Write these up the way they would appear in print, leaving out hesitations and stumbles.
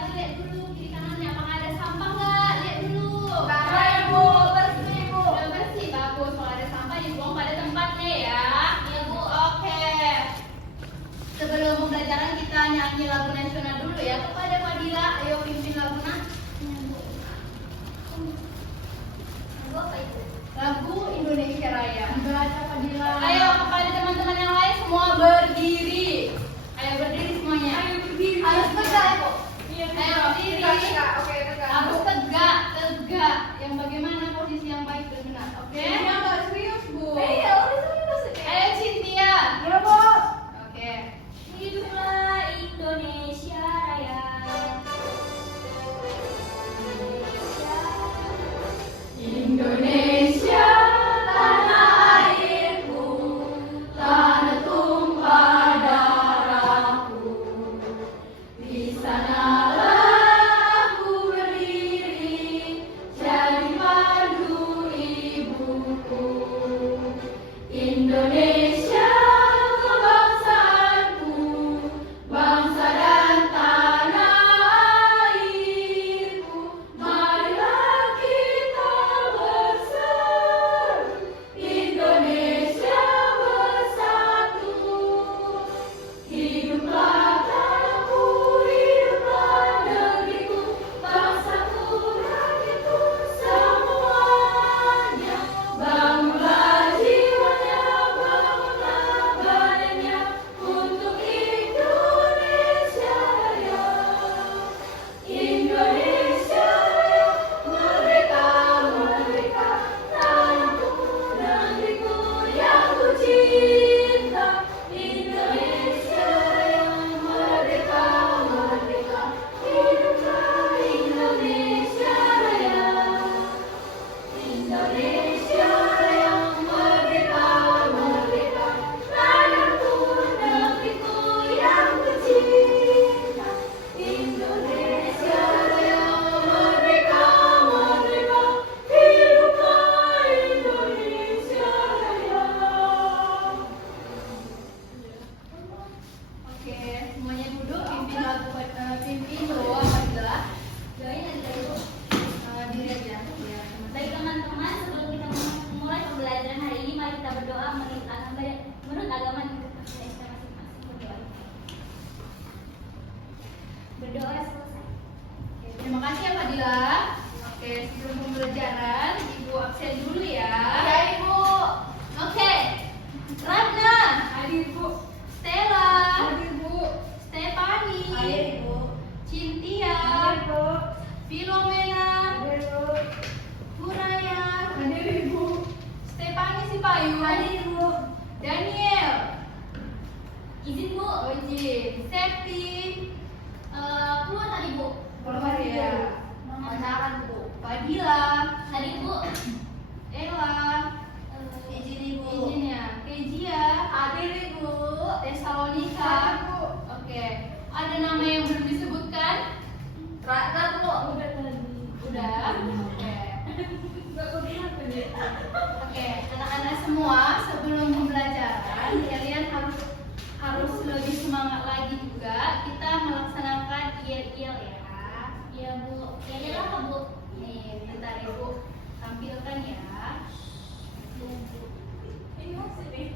kelihatan, lihat dulu kiri kanannya. Apakah ada sampah nggak? Lihat dulu. Ada Bu, bersih Bu. Udah bersih, bagus. Kalau ada sampah dibuang pada tempatnya ya. Iya Bu. Oke. Sebelum pembelajaran kita nyanyi lagu nasional dulu ya. Kepada Fadila, ayo pimpin lagu Apa itu? lagu Indonesia Raya. Baca Fadila. Ayo kepada teman-teman yang lain semua berdiri. Ayo berdiri semuanya. Ayo berdiri. Harus tegak ya, Bu. Iya, Ayo berdiri. tegak. Oke, tegak. Harus tegak, tegak. Yang bagaimana posisi yang baik dan benar. Oke? Ini nggak serius Bu. Iya, udah serius. Ayo Cynthia. Ya Bu. Oke. Hiduplah Indonesia Raya. Indonesia tanah airku, tanah tumpah darahku. Di sanalah aku berdiri, jadi pandu ibuku. Indonesia kebangsaanku, bangsa dan tanah airku. Marilah kita bersatu, Indonesia bersatu. Hiduplah tanahku, hiduplah negeriku, bangsaku, rakyatku semuanya. Bangunlah jiwanya, bangunlah badannya untuk Indonesia Raya. Indonesia Raya, merdeka, merdeka, tanahku, negeriku yang ku cinta. Indonesia Raya, merdeka, merdeka, hiduplah Indonesia Raya. Indonesia Raya, merdeka, merdeka, tanahku, negeriku yang ku cinta. Indonesia Raya, merdeka, merdeka, hiduplah Indonesia Raya. Oke, semuanya duduk, pimpin lagu, pimpin doa Fadila. Doain aja dulu. Diri aja. Ya, Baik teman-teman, sebelum kita memulai pembelajaran hari ini, mari kita berdoa menurut agama kita masing-masing. Berdoa. Berdoa selesai. Oke, terima kasih ya Fadila. Oke, sebelum pembelajaran, Ibu absen dulu ya. Ya Ibu. Oke, Ratna, Hadir Bu. Stella, Hadir Bu. Stefani, Hadir Ibu. Cynthia, Hadir Bu. Filomena, Hadir Bu. Huraya, Hadir Ibu. Stefani Sipayu, Hadir Bu. Daniel, Izin Bu. Ojin, Septi, Keluar tadi Bu. keluar ya. Pacaran Bu. Fadila, Hadir Bu. Ella, Izin Ibu. izin ya, Kezia, Hadir Ibu. Tesalonika. Oke, ada nama yang belum disebutkan? Ratna Bu. Udah. Oke. Enggak kedengaran tadi. Oke, anak-anak semua sebelum pembelajaran kalian harus lebih semangat lagi juga. Kita melaksanakan IEL ya. Iya Bu. Ya apa Bu? Nih, bentar Ibu tampilkan ya. Ini masih nih.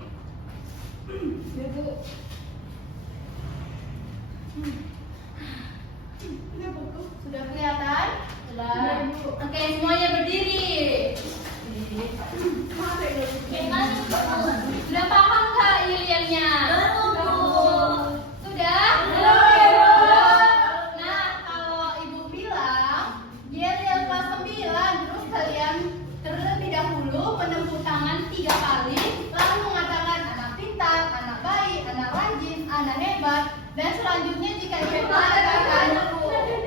Ya Bu. Sudah kelihatan? Sudah. Oke, semuanya berdiri. Sudah paham nggak IEL-nya? Sudah? Nah, kalau Ibu bilang IEL kelas 9, terus kalian terlebih dahulu menempuh tangan 3 kali, lalu mengatakan anak pintar, anak baik, anak rajin, anak hebat, dan selanjutnya jika kalian mengatakan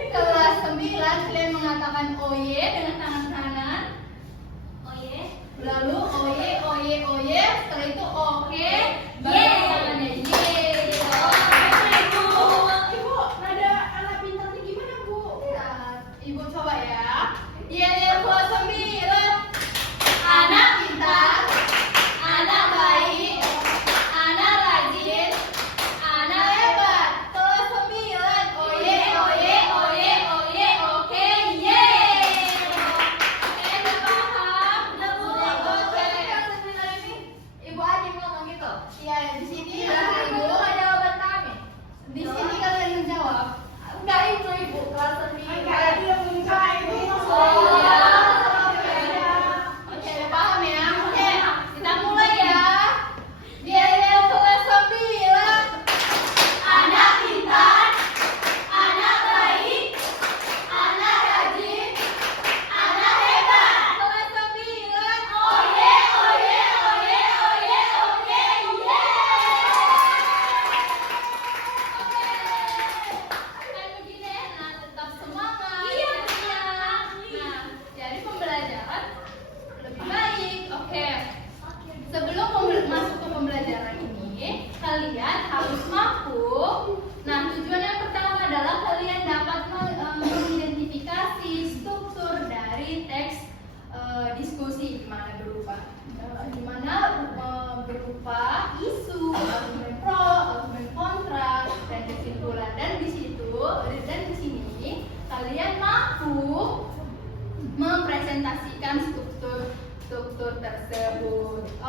kelas 9, kalian mengatakan oye dengan tangan kanan, Oh ye. lalu oye, oye, oye, setelah itu oke, balik tangannya.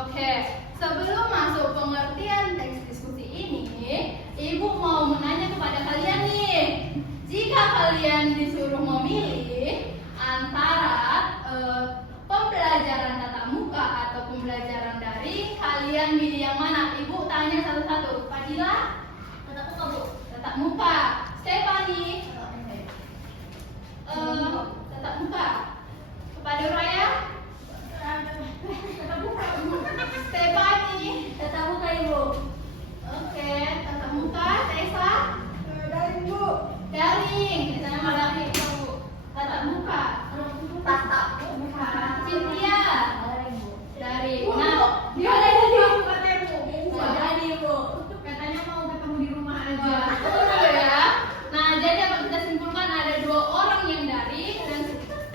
Oke, sebelum masuk pengertian teks diskusi ini, Ibu mau menanya kepada kalian nih. Jika kalian disuruh memilih antara pembelajaran tatap muka atau pembelajaran daring, kalian pilih yang mana? Ibu tanya satu-satu. Fadila? Tetap muka, Bu. Tetap muka. Stephanie? Tetap muka. Kepada Raya? Tetap muka. Stephanie? Tetap muka, Ibu. Oke, tatap muka. Tessa? Daring, Bu. Daring. Di sana malah Bu. Tatap muka. Tatap Muka. Cynthia? Daring, Bu. Daring. Bu, Nah, dia ada di rumah katanya, Bu. Jadi, Bu. Katanya mau ketemu di rumah aja. nah, tunggu dulu ya. Nah, jadi apa kita simpulkan ada 2 orang yang daring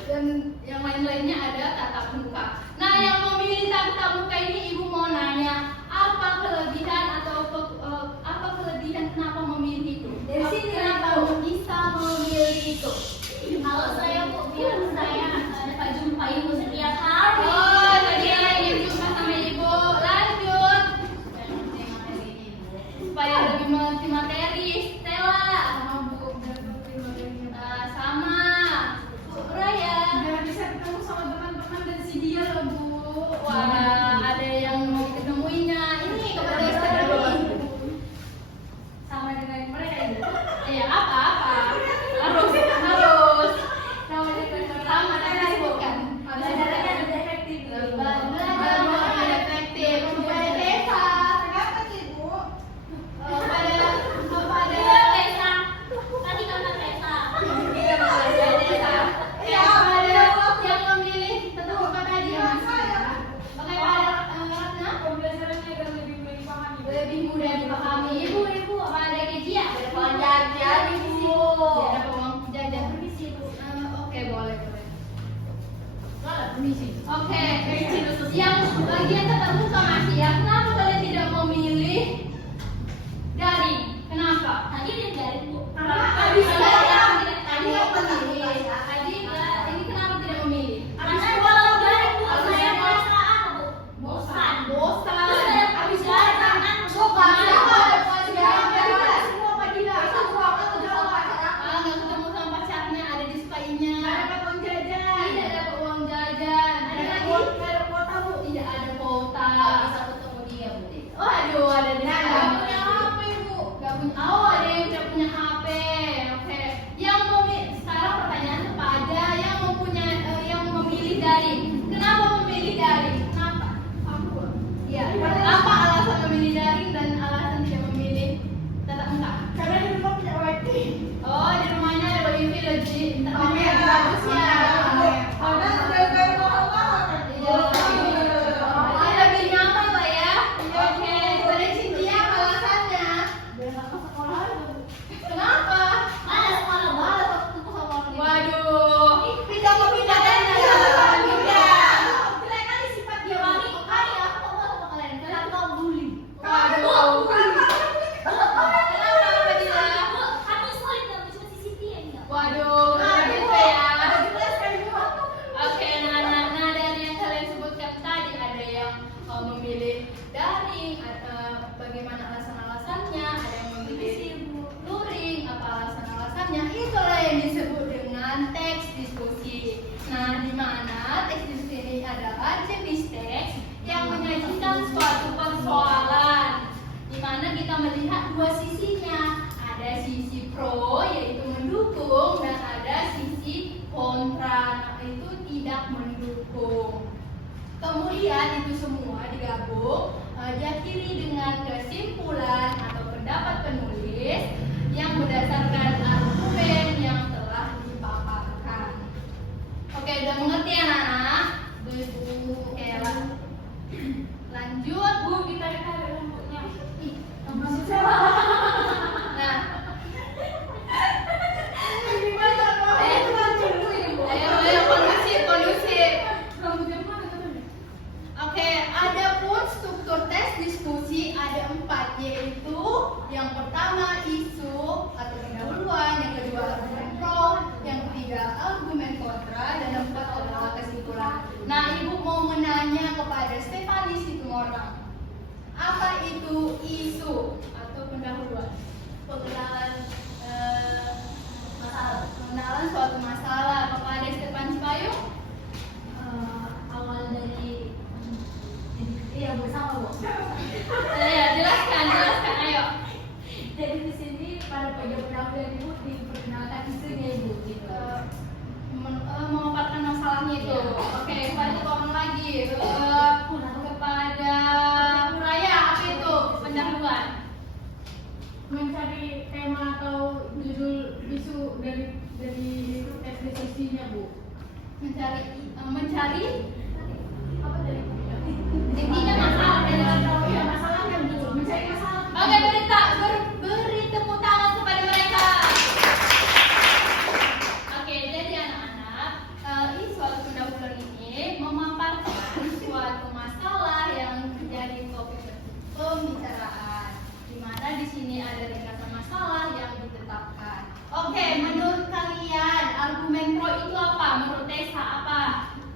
dan yang lain-lainnya ada tatap muka. Nah, yang memilih tatap muka ini Ibu mau nanya apa kelebihan atau apa kelebihan kenapa memilih itu? Dari sini, Kenapa bisa memilih itu? Kalau saya, Bu, biar saya dapat jumpa Ibu setiap hari. Oh, jadi ingin jumpa sama Ibu. Lanjut. Supaya lebih mengerti materi. Stella. Sama. Bu Raya. Biar bisa ketemu sama teman-teman dan si dia loh, Bu. Wah, ada yang mau diketemuinya. Ini kepada Stephanie. Sama dengan mereka, Ibu. Iya, apa-apa. Harus. Sama tadi disebutkan. Belajarnya lebih efektif, Bu. Belajar efektif. Kepada Tessa. Kenapa sih, Bu? Kepada Iya, Tessa. Tadi kakak Tessa. Iya, kepada Tessa. Ya, kepada yang memilih tetap muka tadi. Oke, pada Ratna. Pembelajarannya akan lebih mudah dipahami. Lebih mudah dipahami. Ibu, kepada Kezia. Uang jajan, Ibu. Ada uang jajan. Permisi, Bu. Oke, boleh. Permisi. Oke, yang bagian tatap muka masih ya. Kenapa kalian tidak memilih daring? Kenapa? Tadi dia daring, Bu. Tadi Tadi yang memilih. Tadi ini kenapa tidak memilih? Karena kalau daring, Bu, saya merasa apa, Bu? Bosan. Bosan. Terus saya habis jalan, Nggak ketemu sama pacarnya, ada display-nya. Tidak dapat uang jajan. Ada lagi? Tidak ada kuota. Oh, aduh, ada di sana. Nggak punya. Oh, ada yang tidak punya HP. Oke. Sekarang pertanyaan kepada yang memilih daring. Kenapa memilih daring? Kenapa? Iya. Apa alasan memilih daring dan alasan tidak memilih tatap muka? Oh, di rumahnya ada wifi lebih internetnya lebih bagus ya. Iya, lebih nyaman lah ya. Oke, boleh Cynthia alasannya. Kenapa? ada sekolah baru waktu itu sama orang itu. Waduh, pindah aja. Waduh. Kenapa Fadila? Kamu solid nggak bisa CCTV nggak? Waduh, gitu ya. Oke, nah dari yang kalian sebutkan tadi ada yang memilih daring, atau bagaimana alasan-alasannya, ada yang memilih luring, apa alasan-alasannya, itulah yang disebut dengan teks diskusi. Nah, di mana teks diskusi ini adalah jenis teks yang menyajikan suatu persoalan, di mana kita melihat 2 sisinya. Ada sisi pro yaitu mendukung dan ada sisi kontra itu tidak mendukung. Kemudian itu semua digabung diakhiri dengan kesimpulan atau pendapat penulis yang berdasarkan argumen yang telah dipaparkan. Oke, udah mengerti ya anak-anak? Oke, lanjut. Bu, kita lihat rambutnya. Nah, ayo kondusif. Oke, adapun struktur tes diskusi ada 4, yaitu yang pertama isu atau pendahuluan, yang itu isu atau pendahuluan? Pengenalan masalah. Pengenalan suatu masalah. Kepada Stefan Cipayung? Awal dari iya bersama Bu. Ya, jelaskan, ayo. Jadi di sini pada pojok pendahuluan Ibu diperkenalkan isunya Ibu gitu. Memaparkan masalahnya itu. Oke, kepada orang lagi. Kepada Raya, apa itu pendahuluan? Mencari tema atau judul isu dari teks diskusinya Bu. Mencari Apa dari intinya masalah. ya masalahnya Bu. Mencari masalah. Oke, beri tepuk tangan kepada mereka. Oke, jadi anak-anak, ini suatu pendahuluan ini memaparkan suatu masalah yang menjadi topik pembicaraan, di mana di sini ada ringkasan masalah yang ditetapkan. Oke, menurut kalian argumen pro itu apa? Menurut Tessa apa?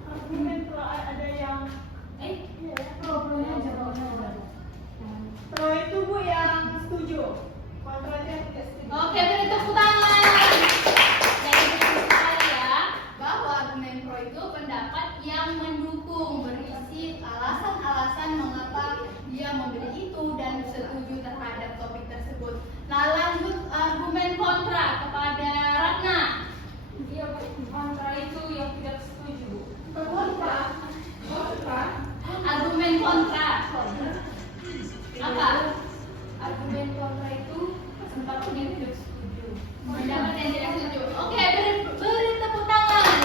Argumen pro ada yang pro-nya aja pro itu Bu yang setuju, kontranya tidak setuju. Oke, beri tepuk tangan. Jadi betul ya bahwa argumen pro itu pendapat yang mendukung, berisi alasan-alasan mengapa dia membeli itu dan setuju terhadap topik tersebut. Nah, lanjut argumen kontra kepada Ratna. Iya Bu, kontra itu yang tidak setuju. Argumen kontra. Apa? Argumen kontra itu pendapatnya tidak setuju. Pendapat yang tidak setuju. Oke, beri tepuk tangan.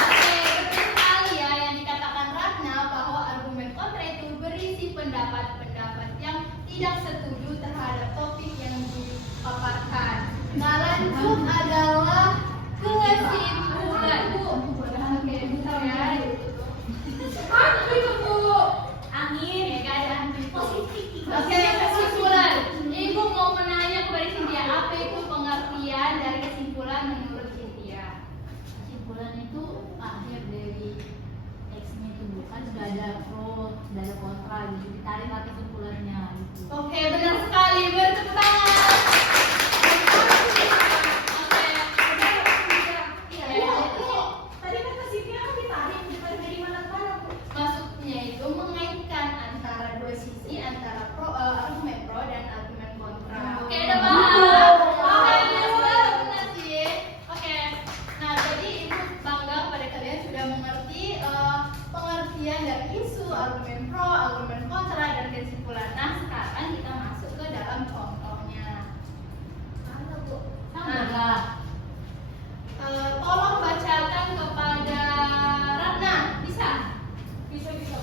Oke, betul sekali ya yang dikatakan Ratna bahwa argumen kontra itu berisi pendapat-pendapat yang tidak setuju terhadap topik yang dipaparkan. Nah, lanjut adalah kesimpulan. Oke, bentar ya. Angin ya keadaan positif. Oke, kesimpulan. Ibu mau menanya kepada Cynthia, apa itu pengertian dari kesimpulan menurut Cynthia? Kesimpulan itu akhir dari teksnya itu bukan sudah ada pro, sudah ada kontra gitu. Ditarik kesimpulannya gitu. Oke, benar sekali. Beri tepuk tangan. Oke. Iya, itu Tadi kan kesimpulan kan ditarik dari mana ke mana Bu? maksudnya itu mengaitkan antara dua sisi, antara argumen pro dan argumen kontra. Oke, udah paham. Oke, benar sih. Oke. Nah, jadi ibu bangga pada kalian sudah mengerti pengertian dari isu, argumen pro, argumen kontra, dan kesimpulan. Nah, sekarang kita masuk ke dalam contohnya. Mana Bu? Nah, tolong bacakan kepada Ratna, bisa? Bisa Bu.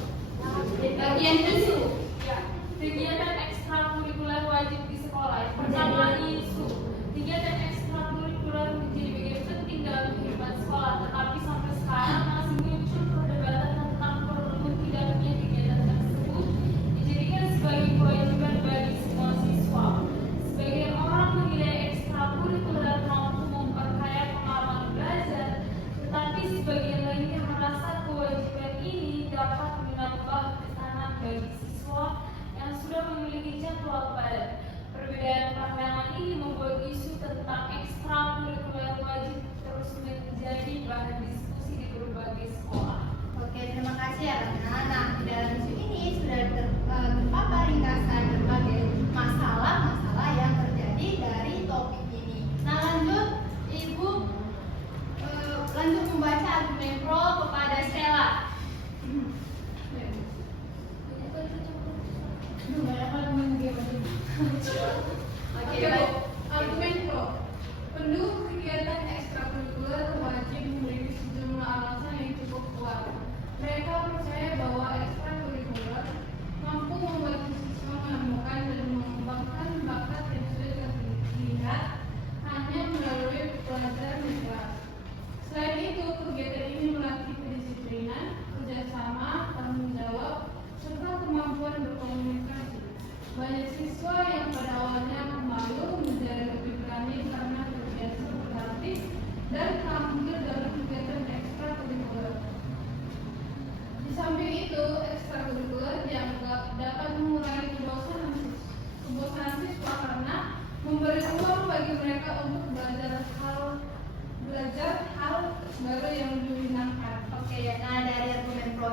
Bagian isu. Ya, kegiatan ekstrakurikuler wajib di sekolah. Pertama isu. Kegiatan ekstrakurikuler menjadi bagian penting dalam kehidupan sekolah, tetapi sampai sekarang masih muncul perdebatan tentang perlu tidaknya kegiatan tersebut dijadikan sebagai kewajiban bagi semua siswa. Sebagian orang menilai ekstrakurikuler mampu memperkaya pengalaman belajar, tetapi sebagian lainnya merasa kewajiban ini dapat menambah tekanan bagi siswa yang sudah memiliki jadwal padat. Perbedaan pandangan ini membuat isu tentang ekstrakurikuler wajib terus menjadi bahan diskusi di berbagai sekolah. Oke, terima kasih ya Ratna. Nah, di dalam isu ini sudah terpapar ringkasan berbagai masalah-masalah yang terjadi dari topik ini. Nah, lanjut Ibu lanjut membaca argumen pro kepada Stella. Oke, baik. Argumen pro. Pendukung kegiatan ekstrakurikuler wajib memiliki sejumlah alasan yang cukup kuat. Mereka percaya bahwa ekstrakurikuler mampu membantu siswa menemukan dan mengembangkan bakat yang sudah terlihat hanya melalui pelajaran di kelas. Selain itu, kegiatan ini melatih kedisiplinan, kerjasama, tanggung jawab, serta kemampuan berkomunikasi. Banyak siswa yang pada awalnya malu menjadi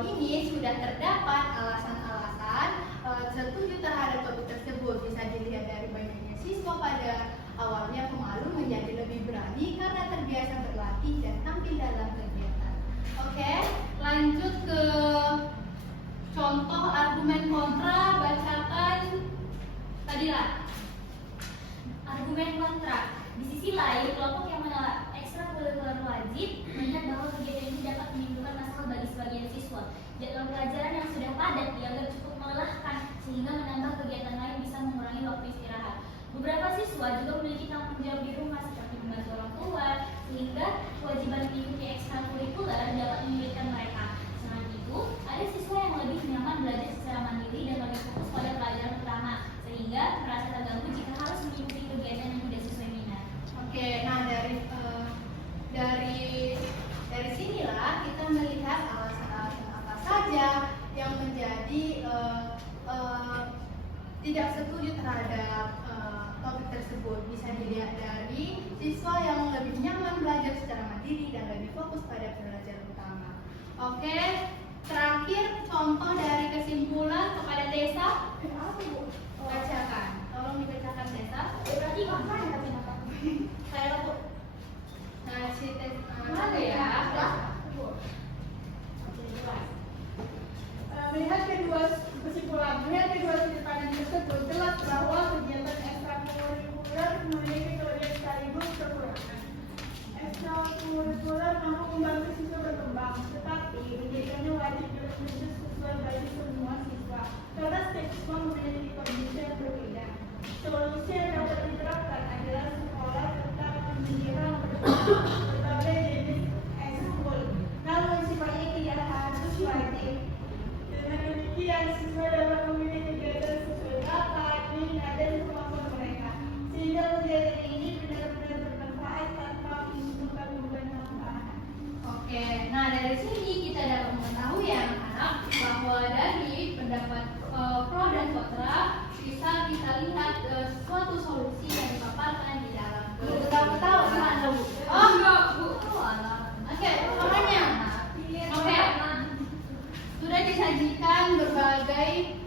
ini sudah terdapat alasan-alasan setuju terhadap topik tersebut. Bisa dilihat dari banyaknya siswa pada awalnya pemalu menjadi lebih berani karena terbiasa berlatih dan tampil dalam kegiatan. Oke, lanjut ke contoh argumen kontra. Bacakan Fadila. Argumen kontra. Di sisi lain, kelompok yang menolak ekstrakurikuler wajib melihat bahwa kegiatan ini dapat menimbulkan masalah bagi sebagian siswa. Jadwal pelajaran yang sudah padat dianggap cukup melelahkan sehingga menambah kegiatan lain bisa mengurangi waktu istirahat. Beberapa siswa juga memiliki tanggung jawab di rumah seperti membantu orang tua, sehingga kewajiban mengikuti ekstrakurikuler dapat menyulitkan mereka. Selain itu, ada siswa yang lebih nyaman belajar secara mandiri dan lebih fokus pada pelajaran utama, sehingga merasa terganggu jika harus mengikuti kegiatan yang tidak sesuai minat. Oke, nah dari sinilah kita melihat alasan-alasan apa saja yang menjadi tidak setuju terhadap topik tersebut. Bisa dilihat dari siswa yang lebih nyaman belajar secara mandiri dan lebih fokus pada pelajaran utama. Oke, terakhir contoh dari kesimpulan kepada Desa. Bacakan, tolong dibacakan Desa. Berarti apa yang kami dapat? Saya lupa. Nah, Mana ya? Melihat kedua sudut pandang tersebut, jelas bahwa kegiatan ekstrakurikuler memiliki kelebihan sekaligus kekurangan. Ekstrakurikuler mampu membantu siswa berkembang, tetapi menjadikannya wajib dilakukan sesuai bagi semua siswa, karena setiap siswa memiliki kondisi yang berbeda. Solusi yang dapat diterapkan adalah sekolah tetap menyediakan berbagai jenis ekskul, namun sifatnya tidak harus wajib. Dengan demikian, siswa dapat memilih kegiatan sesuai bakat, minat, dan kemampuan mereka, sehingga kegiatan ini benar-benar bermanfaat tanpa menimbulkan beban tambahan. Oke, nah dari sini kita dapat mengetahui ya anak-anak bahwa dari pendapat pro dan kontra bisa kita lihat suatu solusi yang dipaparkan di dalam ketawa-ketawa gimana Bu? Oh enggak Bu. Oke, makanya oke. Sudah disajikan berbagai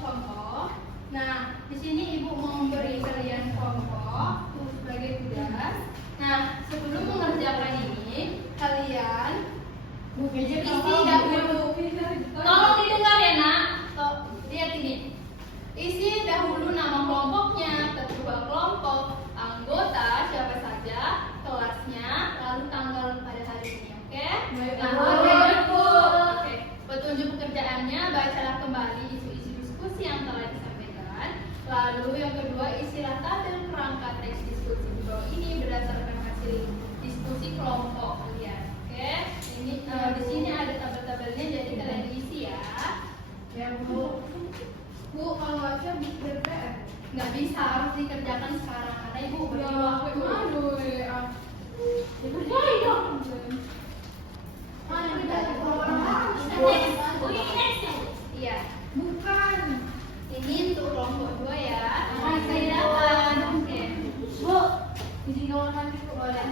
contoh. Nah, di sini Ibu mau memberi kalian contoh sebagai tugas. Nah, sebelum mengerjakan ini, kalian isi dahulu. Tolong didengar ya nak. Lihat ini. Isi dahulu nama kelompoknya, ketua kelompok, anggota siapa saja, kelasnya, lalu tanggal pada hari ini. Oke? Oke. Petunjuk pekerjaannya, bacalah kembali isu-isu diskusi yang telah disampaikan. Lalu yang kedua, isilah tabel kerangka teks diskusi di bawah ini berdasarkan hasil diskusi kelompok kalian. Oke? Ini di sini ada tabel-tabelnya, jadi kalian isi ya. Ya Bu. Bu, kalau baca bisa Nggak bisa, harus dikerjakan sekarang karena Ibu beri waktu. Aduh, Mana kita Iya. bukan. Ini untuk kelompok 2 ya. Saya dapat. Oke. Bu, izin kawan nanti Bu boleh.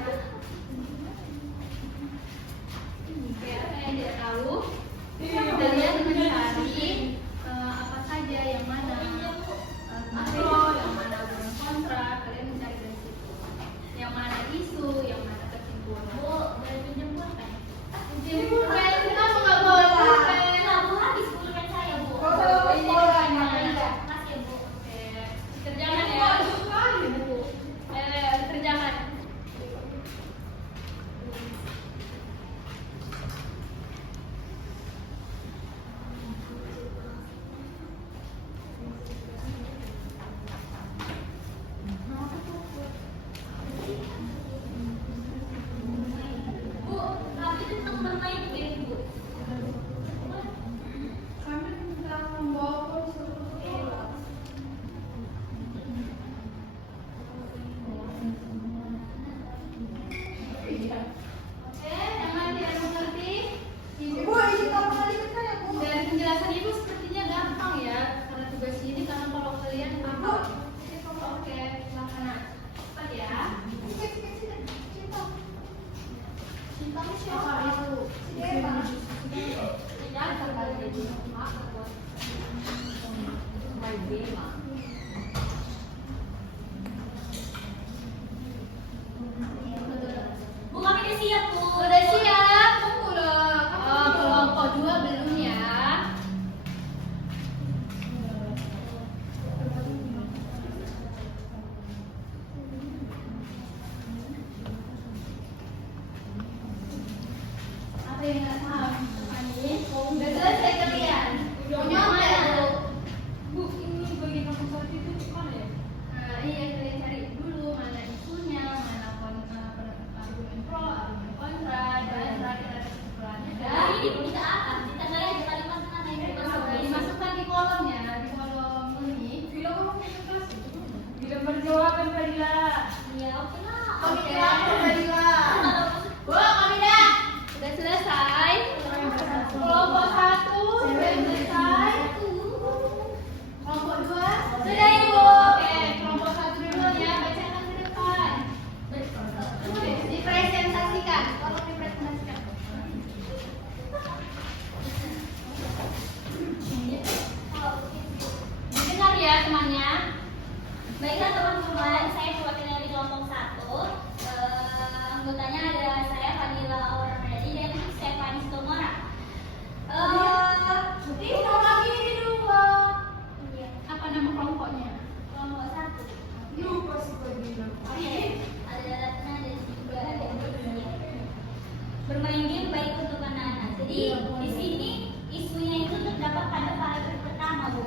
Oke, apa yang tidak tahu? Kalian mencari apa saja yang mana pro, yang mana argumen kontra. Kalian mencari dari situ. Yang mana isu, yang mana kesimpulan. Bu, boleh pinjam pulpen? Kesimpulan kita nggak boleh. Nah, Bu habis pulpen saya, Bu. Ini Makasih ya, Bu. Oke, kerjakan ya. Kerjakan. Bu, tapi tentang bermain game, Bu. Kami tentang membawa pulsa sekolah. Oke, yang mana tidak mengerti? Bu, izin kamu kali ke saya Bu. Dari penjelasan Ibu sepertinya gampang ya, karena tugas ini karena kalau kalian paham. Oke, silakan. Cepat ya. Cinta siapa itu? Tidak Bu, kami udah siap, Bu. Udah siap, tunggu dong. Oh, kelompok 2 belum ya. Apa yang nggak paham? Ini udah selesai kalian. Punya mana, Bu? Bu, ini bagian nomor 1 itu mana ya? Nah, iya kalian cari dulu mana isunya, mana argumen pro, argumen kontra, dan terakhir ada kesimpulannya. Nah, ini bisa apa? Ditandai aja kalimat mana yang dimasukkan. Dimasukkan di kolomnya, di kolom ini. Bila kamu presentasi, bila berjawaban Fadila. Ya, oke lah. Oke, Alhamdulillah. Bu, kami dah. Udah selesai. Kelompok 1 sudah selesai. Kelompok 2 sudah ya, Bu. Oke, kelompok 1 dulu ya, bacakan ke depan. Dipresentasikan, tolong dipresentasikan. Dengar ya temannya. Baiklah teman-teman, saya mewakili dari kelompok 1. Anggotanya ada saya Fadila Aureli dan Stefani Sitomora. Di kelompok ini dua. Iya, Apa nama kelompoknya? kelompok 1. Lupa sih Fadila. Oke, ada Ratna dan juga ada Desia. Bermain game baik untuk anak-anak. Jadi di sini isunya itu terdapat pada paragraf pertama, Bu.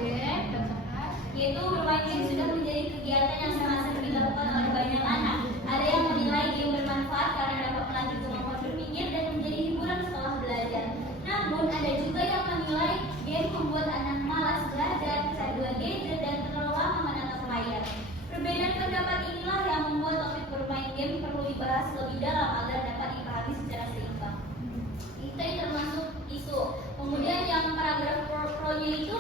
Yaitu bermain game sudah menjadi kegiatan yang sangat sering dilakukan oleh banyak anak. Ada yang menilai game bermanfaat karena dapat melatih kemampuan berpikir dan menjadi hiburan setelah belajar. Namun ada juga yang menilai game membuat anak malas belajar, kecanduan gadget dan terlalu lama menatap layar. Perbedaan pendapat inilah yang membuat topik bermain game perlu dibahas lebih dalam agar dapat dipahami secara seimbang. Itu yang termasuk isu. Kemudian yang paragraf pro-nya itu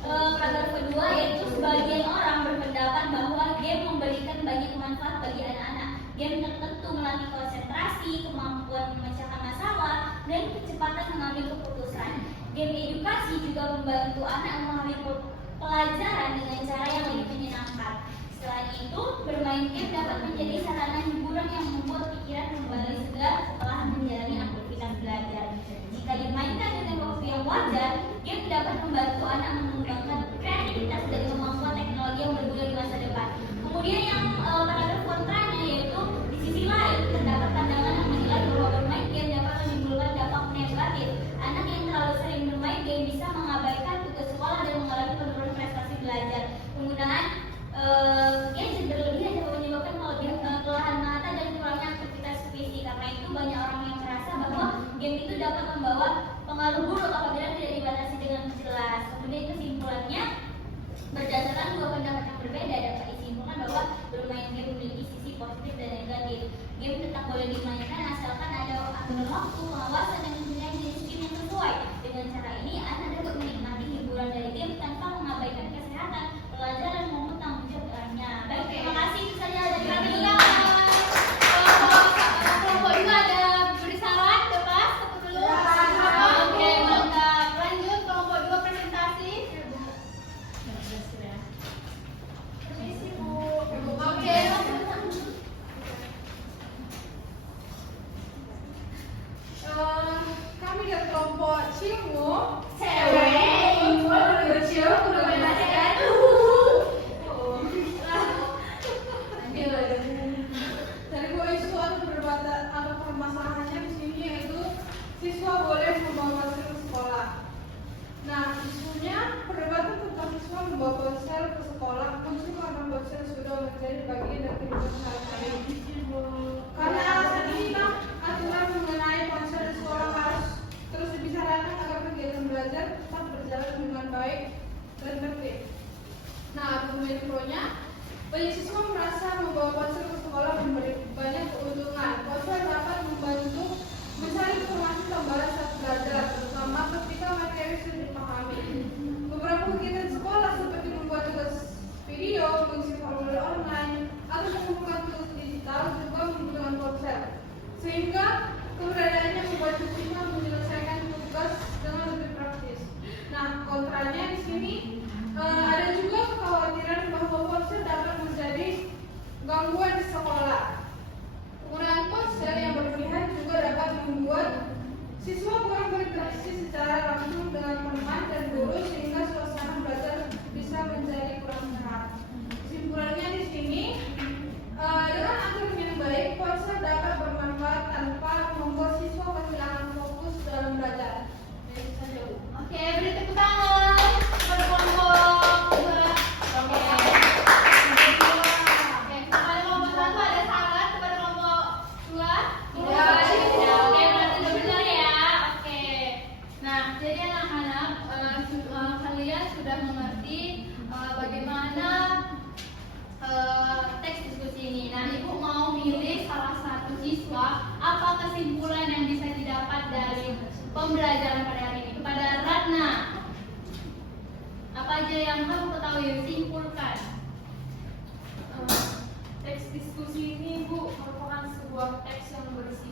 paragraf kedua, yaitu sebagian orang berpendapat bahwa game memberikan banyak manfaat bagi anak-anak. Game tertentu melatih konsentrasi, kemampuan memecahkan masalah, dan kecepatan mengambil keputusan. Game edukasi juga membantu anak memahami pelajaran dengan cara yang lebih menyenangkan. Selain itu, bermain game dapat menjadi sarana hiburan yang membuat pikiran kembali segar setelah menjalani aktivitas belajar. Jika dimainkan dengan waktu yang wajar, game dapat membantu anak mengembangkan kreativitas dan kemampuan teknologi yang berguna di masa depan. Kemudian yang paragraf kontranya, yaitu di sisi lain terdapat pandangan yang menilai bahwa bermain game dapat menimbulkan dampak negatif. Anak yang terlalu sering bermain game bisa mengabaikan tugas sekolah dan mengalami penurunan prestasi belajar. Penggunaan gadget berlebihan dapat menyebabkan kelelahan mata dan kurangnya aktivitas fisik. Karena itu banyak orang yang merasa bahwa game itu dapat membawa pengaruh buruk apabila tidak dibatasi dengan jelas. Kemudian kesimpulannya, berdasarkan dua pendapat yang berbeda dapat disimpulkan bahwa bermain game memiliki sisi positif dan negatif. Game tetap boleh dimainkan asalkan ada aturan waktu, pengawasan, dan pilihan jenis game yang sesuai. Dengan cara ini, anak dapat menikmati hiburan dari game tanpa mengabaikan kesehatan, pelajaran maupun tanggung jawab lainnya. Baik, terima kasih. Itu saja dari kami. Kelompok 2 ada beri saran, bebas, atau belum? Oke, mantap. Lanjut kelompok 2 presentasi. Permisi, Bu. Oke. Kami dari kelompok Cilmu. Cewek. Cilmu udah Bebaskan. Dari dua isu atau perdebatan atau permasalahannya di sini, yaitu siswa boleh membawa ponsel ke sekolah. Nah, isunya perdebatan tentang siswa membawa ponsel ke sekolah muncul karena ponsel sudah menjadi bagian dari kehidupan sehari-hari. Karena alasan inilah aturan mengenai ponsel di sekolah harus terus dibicarakan agar kegiatan belajar tetap berjalan dengan baik dan tertib. Nah, argumen pro-nya, banyak siswa merasa membawa ponsel ke sekolah memberi banyak keuntungan. Ponsel dapat membantu mencari informasi tambahan saat belajar, terutama ketika materi sudah dipahami. Beberapa kegiatan sekolah seperti membuat tugas video, mengisi formulir online, atau mengumpulkan tugas digital juga menggunakan ponsel. Sehingga keberadaannya membuat siswa menyelesaikan tugas dengan lebih praktis Nah, kontranya di sini ada juga kekhawatiran bahwa ponsel dapat menjadi gangguan di sekolah. Penggunaan ponsel yang berlebihan juga dapat membuat siswa kurang berinteraksi secara langsung dengan teman dan guru sehingga suasana belajar bisa menjadi kurang sehat. Kesimpulannya di sini, dengan aturan yang baik, ponsel dapat bermanfaat tanpa membuat siswa kehilangan fokus dalam belajar. Itu saja, Bu. Oke, beri tepuk tangan kepada kelompok 2. Oke. Oke, kepada kelompok 1 ada saran kepada kelompok 2? Tidak. Oke, berarti udah benar ya. Oke. Nah, jadi anak-anak kalian sudah mengerti bagaimana teks diskusi ini. Nah, Ibu mau milih salah satu siswa, apa kesimpulan yang bisa didapat dari pembelajaran pada hari ini? Kepada Ratna, apa aja yang kamu ketahui? Simpulkan. Teks diskusi ini, Bu, merupakan sebuah teks yang berisi